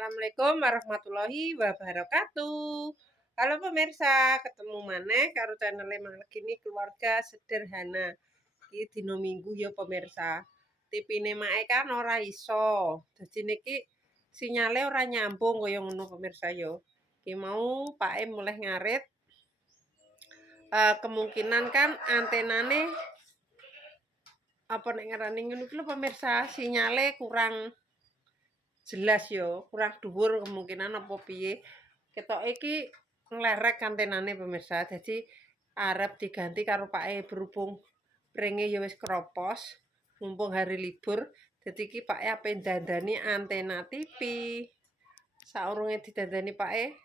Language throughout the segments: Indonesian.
Assalamualaikum warahmatullahi wabarakatuh. Halo pemirsa, ketemu maneh karo channel Malekini Keluarga Sederhana. Iki dina Minggu ya pemirsa. TV-ne mae kan ora iso. Dadi niki sinyale ora nyambung kaya ngono pemirsa ya. Iki mau Pak mulih ngarit. Kemungkinan kan antenane apa nek ngarani ngono iki lho pemirsa, sinyale kurang jelas yo, kurang dhuwur kemungkinan apa piye. Ketoke iki nglerek antenane pemirsa. Jadi arep diganti karo Pake berhubung pringe ya wis kropos, mumpung hari libur. Jadi iki Pake ape dandani antena TV. Saurunge didandani Pake,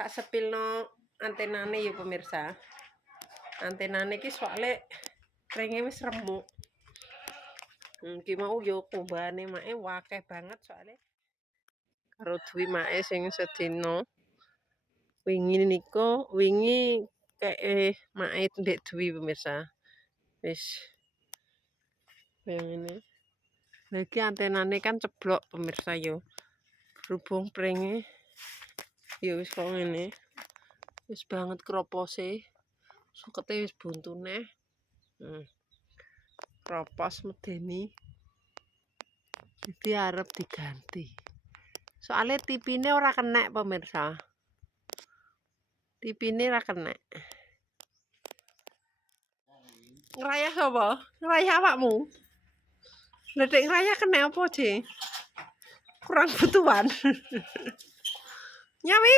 tak sepilno antenane ya pemirsa. Antenane iki soalnya pringe wis remuk. Iki mau yo kumbane mae wakeh banget soalnya karo duwi mae sing sedina. Wingi keke mae ndek duwi pemirsa. Wis kaya ngene. Lah iki antenane kan ceblok pemirsa yo. Berhubung pringe ya wis kaya ngene. Wis banget kropose. Sukete wis buntu neh. Kropos medeni. Jadi arep diganti. Soalnya TV-ne ora kenek pemirsa. TV-ne ora kenek. Ngerayah apa? Ngerayah awakmu? Lah dek ngerayah kenek apa, Je? Kurang butuhan. Nyawi.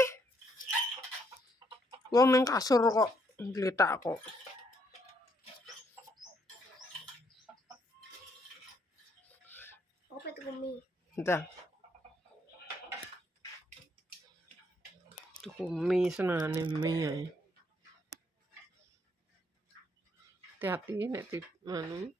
Wong ning kasur kok ngletak kok. Apa itu mie? Entah. Tuku mie senane mie ae. Hati-hati nek manu.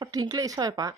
Kok dingklik iso ya, Pak?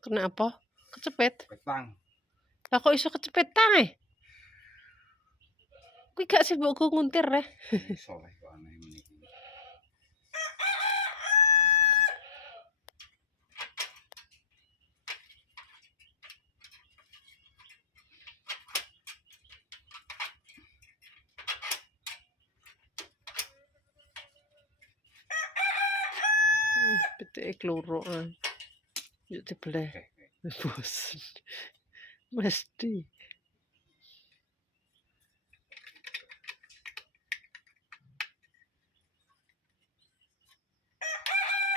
Kenapa? Kecepet. Petang. Lah kok iso kecepet tae? Kuwi gak sibuk nguntir reh. Iso lah kok aneh meniki. Pitike kloro. Yuk dibeleh. Bosen. Mesti.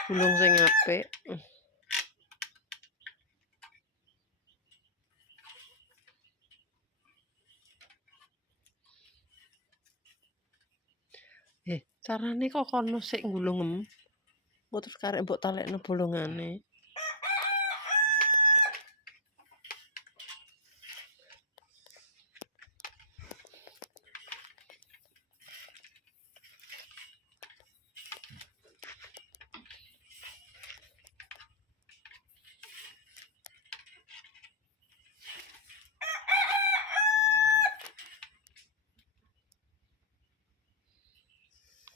Gulung sing apik. Carane kok kono sik nggulung em. Engko terus karek mbok talekno bolongane.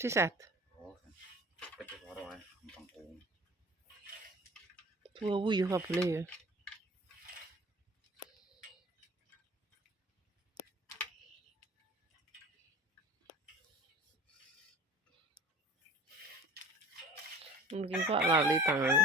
Siset. Oh. Cepet karo ae gampang kok. Wuwu yo kabele ya. Mungkin kok lali tangan.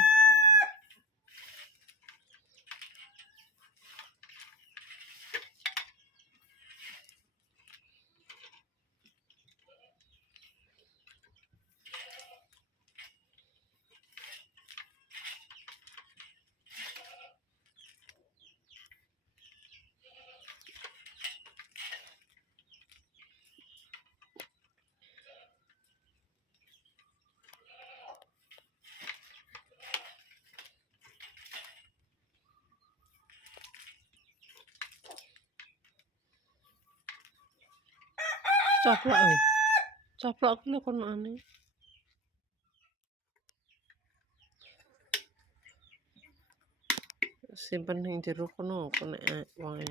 Coplok kuwi. Coplok kuwi lho kono aneh. Simpen ning jero kono apa nek wonge.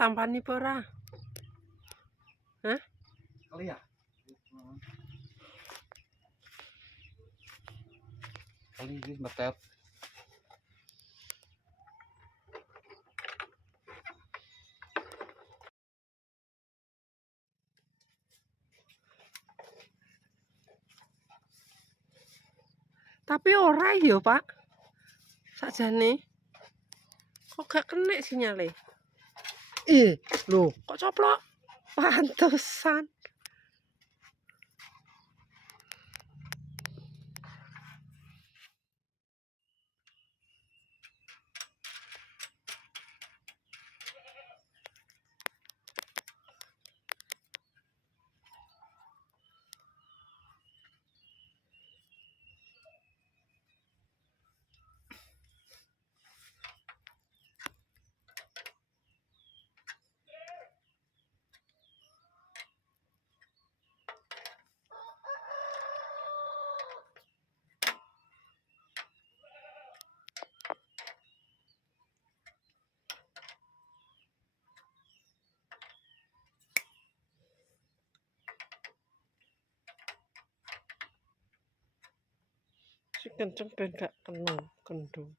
Tampani apa ora? Hah? Kali ya? Kali iki metet. Tapi ora ya, Pak. Sakjane. Kok gak kena sinyale? Lho, kok coplok? Pantesan. Si kenceng ben gak kena kendung.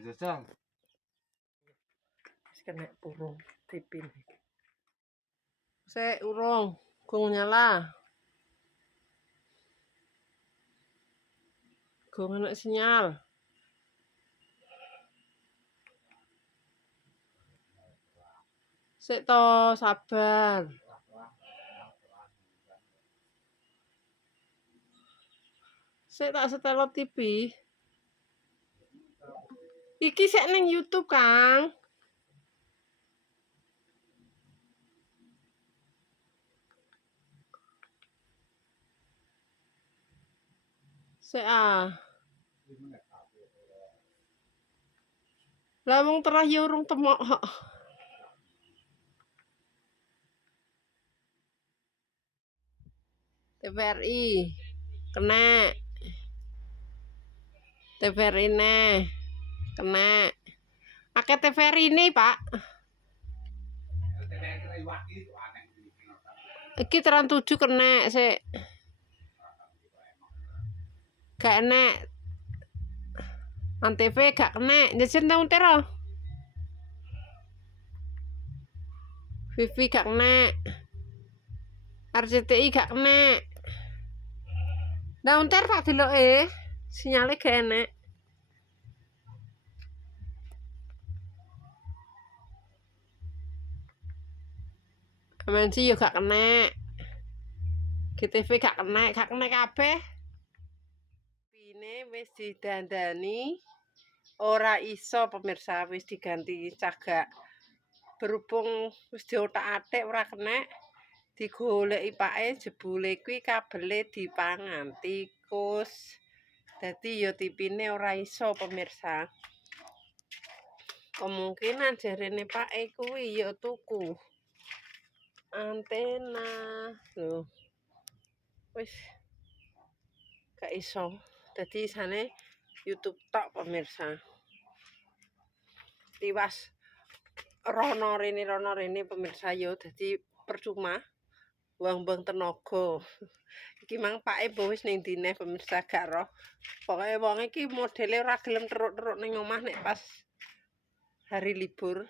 jajal. Wis kena urung tipin. Sik urung, gung nyala. Gung ana sinyal. Sik to, sabar. Sik tak setelot TV. Iki sik ning YouTube, Kang. Sik ah. Lah wong terah ya urung temok kok. TVRI kena. TVRI neh kena. Akeh TVRI ini, Pak. Iki Trans 7 kena sik. Gak enek. Antv gak kena. Njejen ta untera. Vivi gak kena. RCTI gak kena. Ndak unter tak deloke. Sinyale gak enek. MNC yo gak kena. GTV gak kena kabeh. Pine wis didandani. Ora iso pemirsa wis diganti cagak. Berhubung wis diotak-atik ora kena. Digoleki pake jebule kuwi kabele dipangan tikus. Dadi ya tipine ora iso pemirsa. Kemungkinan jarene pake kuwi ya tuku antena. Lho. Wis gak iso. Dadi isane YouTube tok pemirsa. Tiwas rono rene pemirsa yo dadi percuma. Buang-buang tenaga. Iki mang pake mbok wis ning dine pemirsa gak roh. Pokoke wong iki modele ora gelem teruk-teruk ning omah nek pas hari libur.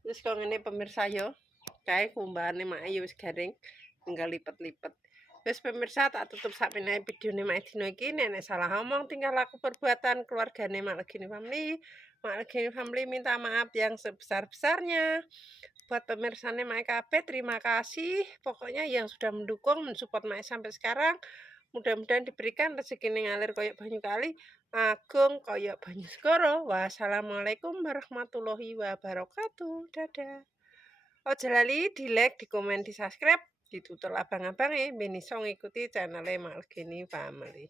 Wis kok ngene pemirsa yo. Kae kumbahane mak yo wis garing, tinggal lipet-lipet. Wis pemirsa tak tutup sakmenehe videone mak dina iki. Nek salah ngomong tingkah laku perbuatan keluargane Mak Legini Family. Mak Legini Family minta maaf yang sebesar-besarnya. Buat pemirsane Mak kabeh terima kasih. Pokoknya yang sudah mendukung, mensupport Mak sampai sekarang. Mudah-mudahan diberikan rezeki ngalir koyok banyu kali, agung koyok banyu segoro. Wassalamualaikum warahmatullahi wabarakatuh. Dadah. Ojo lali di like, di komen, di subscribe, ditutul abang-abange ben iso ngikuti channel Mak Legini Family.